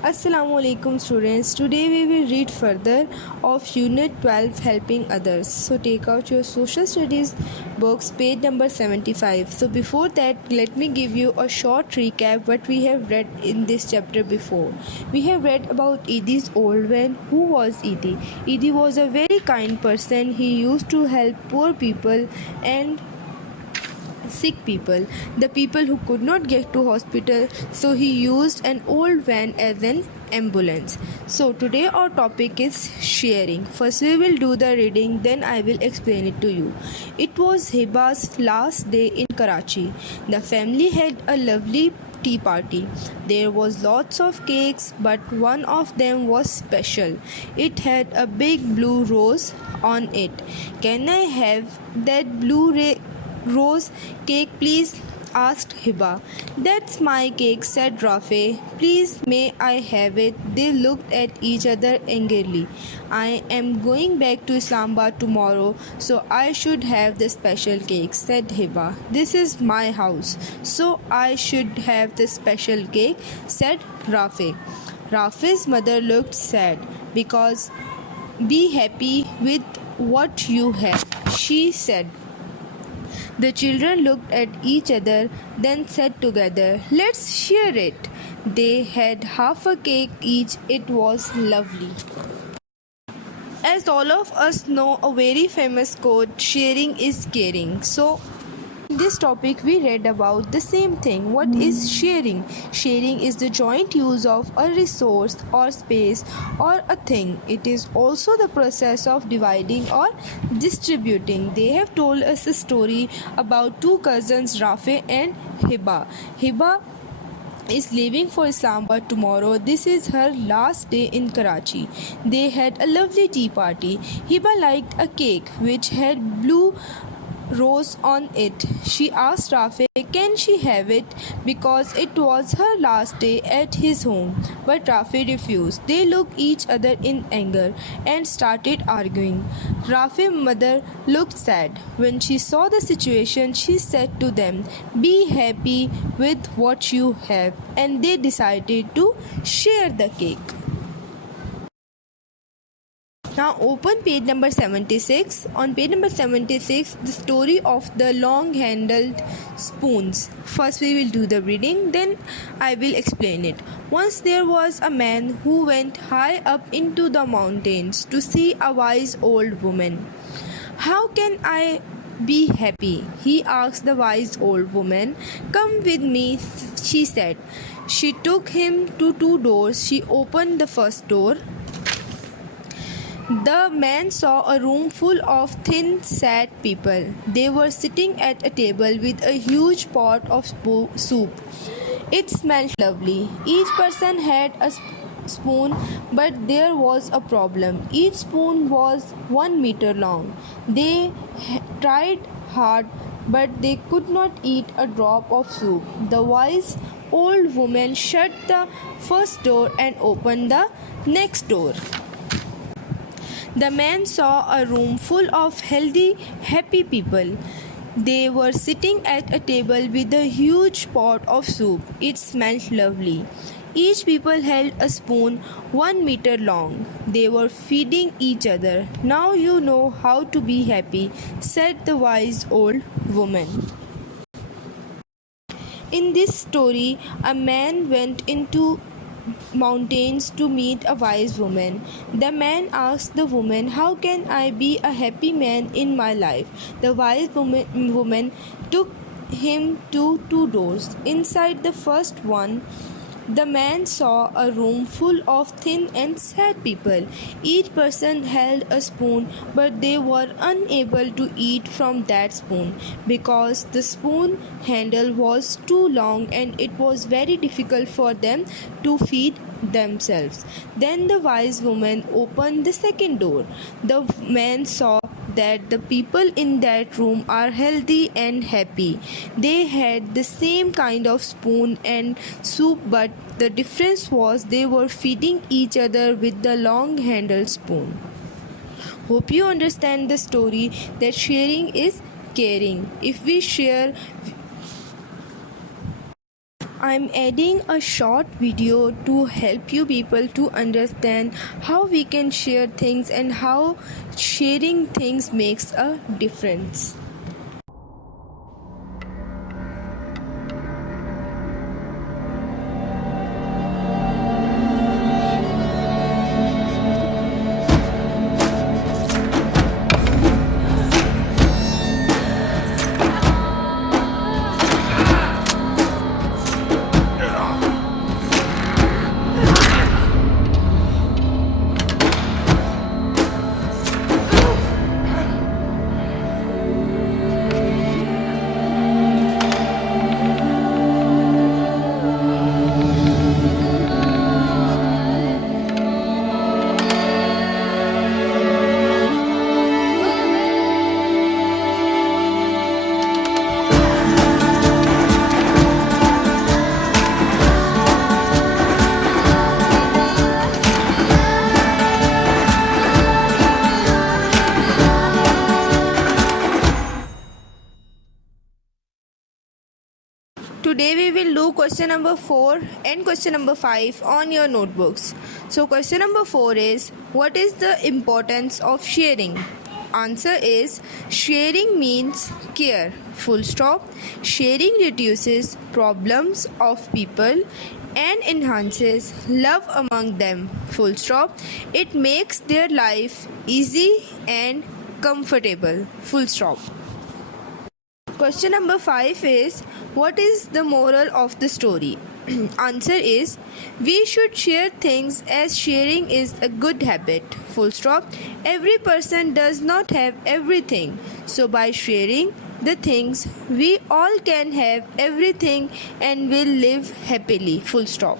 Assalamu alaikum students. Today we will read further of Unit 12 Helping Others. So take out your social studies books page number 75. So before that let me give you a short recap what we have read in this chapter before. We have read about Edi's old man. Who was Edi? Edi was a very kind person. He used to help poor people and sick people, the people who could not get to hospital, so he used an old van as an ambulance. So today our topic is sharing. First we will do the reading, then I will explain it to you. It was Hiba's last day in Karachi. The family had a lovely tea party. There was lots of cakes, but one of them was special. It had a big blue rose on it. Can I have that rose cake please? Asked Hiba. That's my cake, said Rafe. Please, may I have it? They looked at each other angrily. I am going back to Islamabad tomorrow, so I should have the special cake, said Hiba. This is my house, so I should have the special cake, said Rafe. Rafe's mother looked sad because be happy with what you have, she said. The children looked at each other, then said together, let's share it. They had half a cake each. It was lovely. As all of us know, a very famous quote, sharing is caring. So in this topic we read about the same thing. What is sharing? Sharing is the joint use of a resource or space or a thing. It is also the process of dividing or distributing. They have told us a story about two cousins, Rafe and Hiba. Hiba is leaving for Islamabad tomorrow. This is her last day in Karachi. They had a lovely tea party. Hiba liked a cake which had blue rose on it. She asked Rafe can she have it because it was her last day at his home. But Rafe refused. They looked each other in anger and started arguing. Rafe's mother looked sad. When she saw the situation, she said to them, be happy with what you have, and they decided to share the cake. Now open page number 76. On page number 76, the story of the long-handled spoons. First we will do the reading, then I will explain it. Once there was a man who went high up into the mountains to see a wise old woman. How can I be happy? He asked the wise old woman. Come with me, she said. She took him to two doors. She opened the first door. The man saw a room full of thin, sad people. They were sitting at a table with a huge pot of soup. It smelled lovely. Each person had a spoon, but there was a problem. Each spoon was 1 meter long. They tried hard, but they could not eat a drop of soup. The wise old woman shut the first door and opened the next door. The man saw a room full of healthy, happy people. They were sitting at a table with a huge pot of soup. It smelled lovely. Each people held a spoon 1 meter long. They were feeding each other. Now you know how to be happy, said the wise old woman. In this story, a man went into mountains to meet a wise woman. The man asked the woman, how can I be a happy man in my life? The wise woman took him to two doors. Inside the first one, the man saw a room full of thin and sad people. Each person held a spoon, but they were unable to eat from that spoon because the spoon handle was too long and it was very difficult for them to feed themselves. Then the wise woman opened the second door. The man saw that the people in that room are healthy and happy. They had the same kind of spoon and soup, but the difference was they were feeding each other with the long handled spoon. Hope you understand the story that sharing is caring. If we share I'm adding a short video to help you people to understand how we can share things and how sharing things makes a difference. Today we will do question number 4 and question number 5 on your notebooks. So question number 4 is, what is the importance of sharing? Answer is, sharing means care, full stop. Sharing reduces problems of people and enhances love among them, full stop. It makes their life easy and comfortable, full stop. Question number 5 is, what is the moral of the story? Answer is, we should share things as sharing is a good habit, full stop. Every person does not have everything, so by sharing the things we all can have everything and will live happily, full stop.